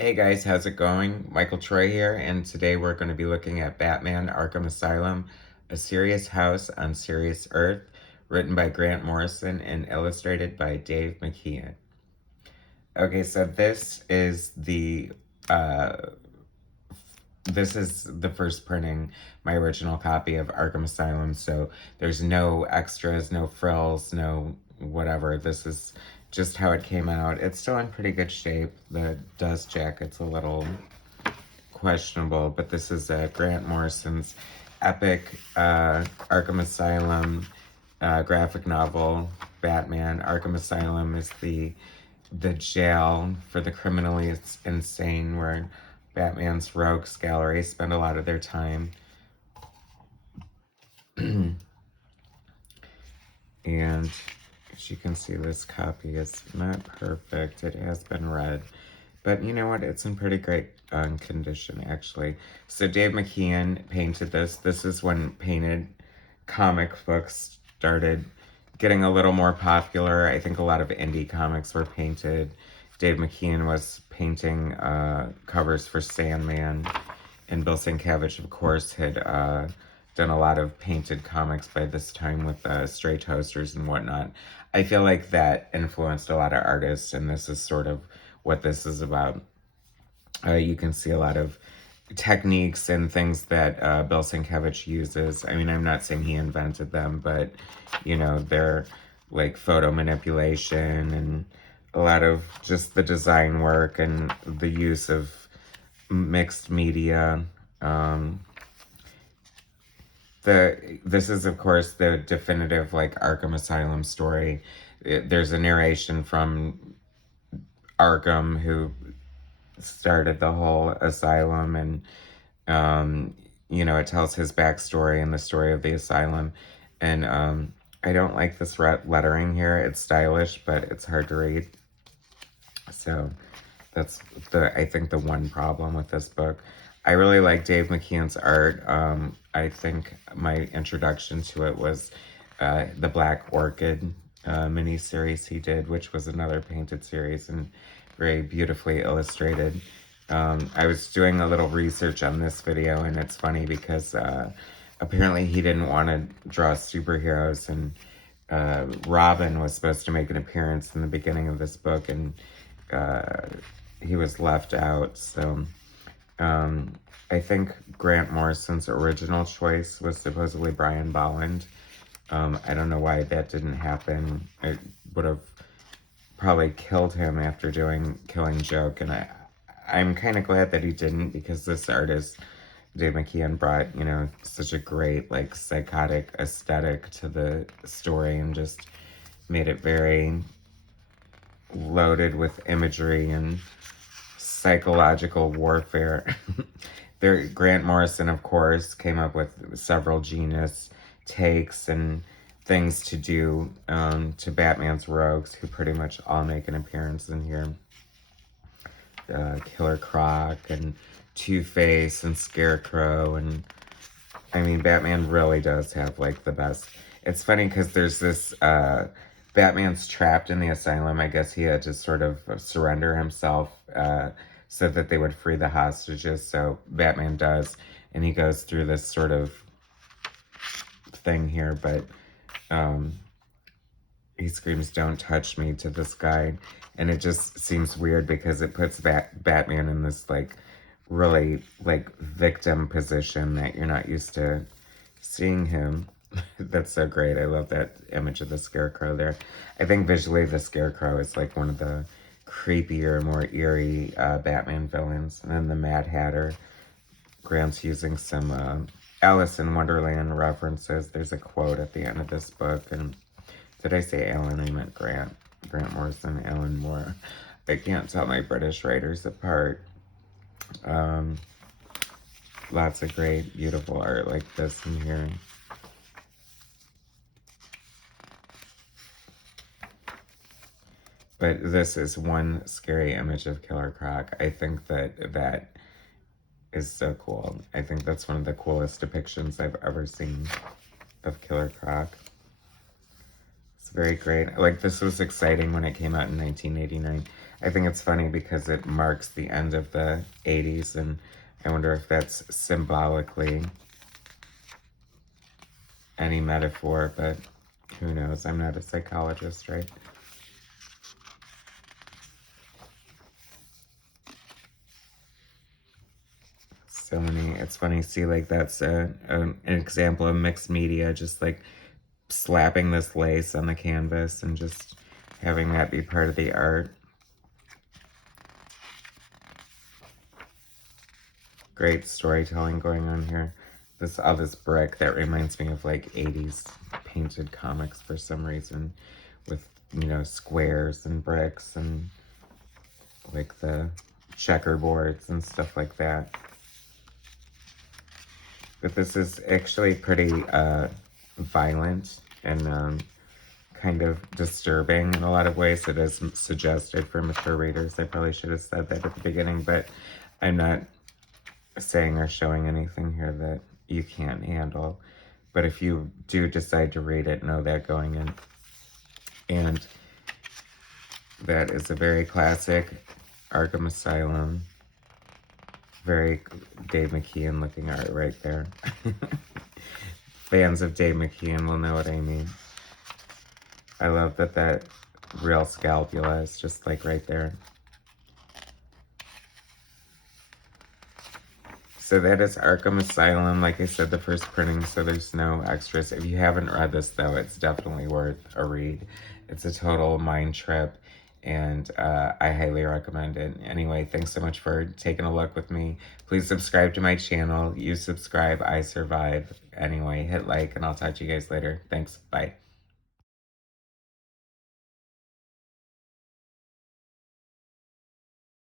Hey guys, how's it going? Michael Troy here, and today we're going to be looking at Batman Arkham Asylum, A Serious House on Serious Earth, written by Grant Morrison and illustrated by Dave McKEAN. Okay, so uh, this is the first printing, my original copy of Arkham Asylum, so there's no extras, no frills, no whatever. This is just how it came out. It's still in pretty good shape. The dust jacket's a little questionable, but this is Grant Morrison's epic Arkham Asylum graphic novel, Batman. Arkham Asylum is the jail for the criminally insane where Batman's rogues gallery spend a lot of their time. And as you can see, this copy is not perfect. It has been read. But you know what? It's in pretty great condition, actually. So Dave McKEAN painted this. This is when painted comic books started getting a little more popular. I think a lot of indie comics were painted. Dave McKEAN was painting covers for Sandman. And Bill Sienkiewicz, of course, had done a lot of painted comics by this time with Stray Toasters and whatnot. I feel like that influenced a lot of artists, and this is sort of what this is about. You can see a lot of techniques and things that Bill Sienkiewicz uses. I mean, I'm not saying he invented them, but, you know, they're like photo manipulation and a lot of just the design work and the use of mixed media. This is, of course, the definitive like Arkham Asylum story. There's a narration from Arkham, who started the whole asylum, and you know, it tells his backstory and the story of the asylum. And I don't like this lettering here. It's stylish, but it's hard to read. So that's I think the one problem with this book. I really like Dave McKean's art. I think my introduction to it was the Black Orchid mini-series he did, which was another painted series and very beautifully illustrated. I was doing a little research on this video, and it's funny because apparently he didn't want to draw superheroes, and Robin was supposed to make an appearance in the beginning of this book, and he was left out. So I think Grant Morrison's original choice was supposedly Brian Bolland. I don't know why that didn't happen. I would have probably killed him after doing Killing Joke, and I'm kind of glad that he didn't, because this artist, Dave McKEAN, brought, you know, such a great, like, psychotic aesthetic to the story and just made it very loaded with imagery and psychological warfare. Grant Morrison, of course, came up with several genius takes and things to do to Batman's rogues, who pretty much all make an appearance in here. Killer Croc and Two-Face and Scarecrow, and I mean, Batman really does have like the best. It's funny because there's this Batman's trapped in the asylum. I guess he had to sort of surrender himself so that they would free the hostages. So Batman does, and he goes through this sort of thing here, but he screams, "Don't touch me," to this guy, and it just seems weird because it puts Batman in this like really like victim position that you're not used to seeing him. That's so great. I love that image of the Scarecrow there. I think visually the Scarecrow is like one of the creepier, more eerie Batman villains. And then the Mad Hatter. Grant's using some Alice in Wonderland references. There's a quote at the end of this book. And did I say Alan? I meant Grant. Grant Morrison, Alan Moore. I can't tell my British writers apart. Lots of great, beautiful art like this in here. But this is one scary image of Killer Croc. I think that is so cool. I think that's one of the coolest depictions I've ever seen of Killer Croc. It's very great. Like, this was exciting when it came out in 1989. I think it's funny because it marks the end of the 80s, and I wonder if that's symbolically any metaphor, but who knows? I'm not a psychologist, right? So many, it's funny, see, like, that's an example of mixed media, just like slapping this lace on the canvas and just having that be part of the art. Great storytelling going on here. All this brick, that reminds me of like 80s painted comics for some reason, with, you know, squares and bricks and like the checkerboards and stuff like that. But this is actually pretty violent and kind of disturbing in a lot of ways. It is suggested for mature readers. I probably should have said that at the beginning, but I'm not saying or showing anything here that you can't handle. But if you do decide to read it, know that going in. And that is a very classic Arkham Asylum. Very Dave McKEAN looking art right there. Fans of Dave McKEAN will know what I mean. I love that real scalpula is just like right there. So that is Arkham Asylum. Like I said, the first printing, so there's no extras. If you haven't read this, though, it's definitely worth a read. It's a total mind trip, and I highly recommend it. Anyway, thanks so much for taking a look with me. Please subscribe to my channel. You subscribe, I survive. Anyway, hit like, and I'll talk to you guys later. Thanks. Bye.